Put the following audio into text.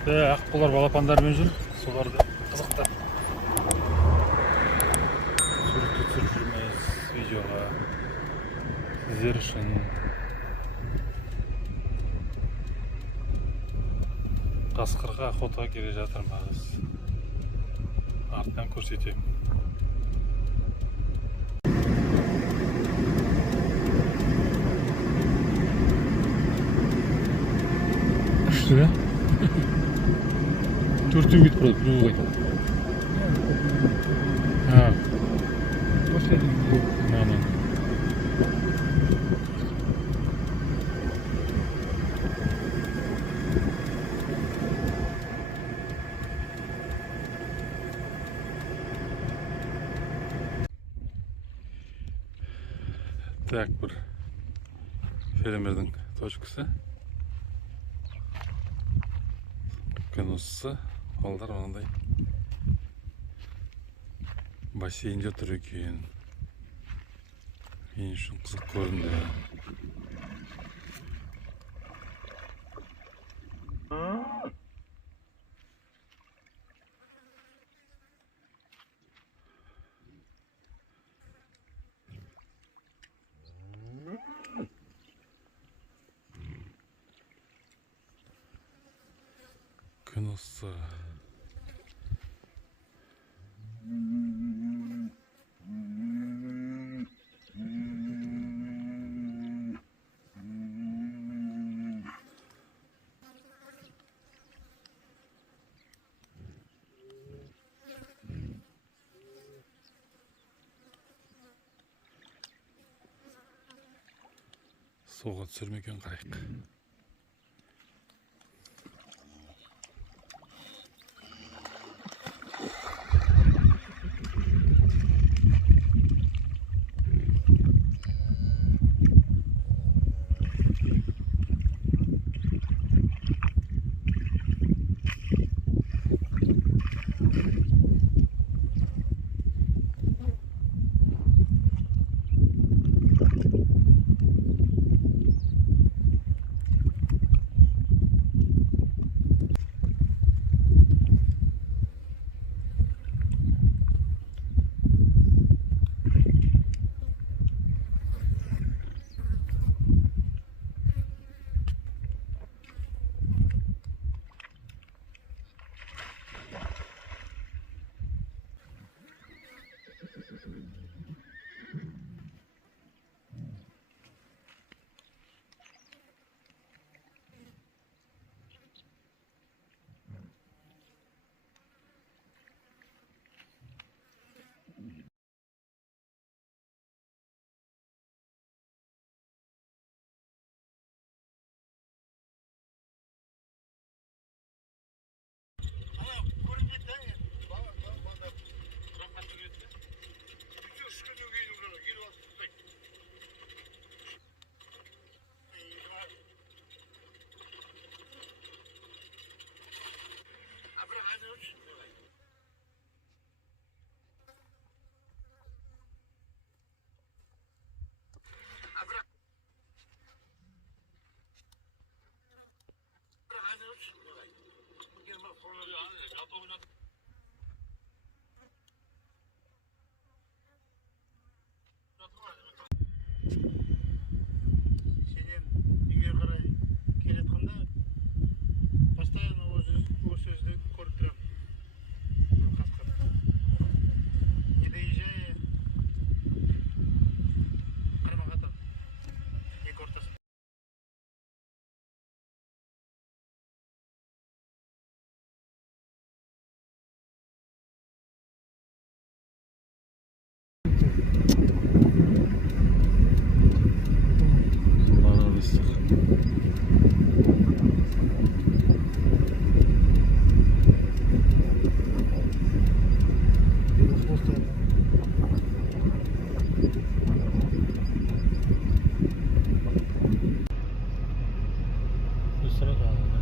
Аққулар балапандарымен жүр, соларды қызықтап суретке түсіріп жүрміз видеоға сіздер үшін. Қасқырға охотаға келе жатырмыз. Арттан көрсетемін. Күшті, төртеу кетіп тұрады, біреуі қайтады. Так, бір фермердің точкасы. Күн ыссы, балдар ондай бассейнде тұр екен. Мен үшін қызық көрінді. Күн ыссы. Суға түсірмеген қарайық. Сенен үйге қарай келетқанда постоянно осы сөзді көріп тұрамын. Қасқыр. Не доезжая, қарама-қата. Екі ортасы. Üstüne kaldı.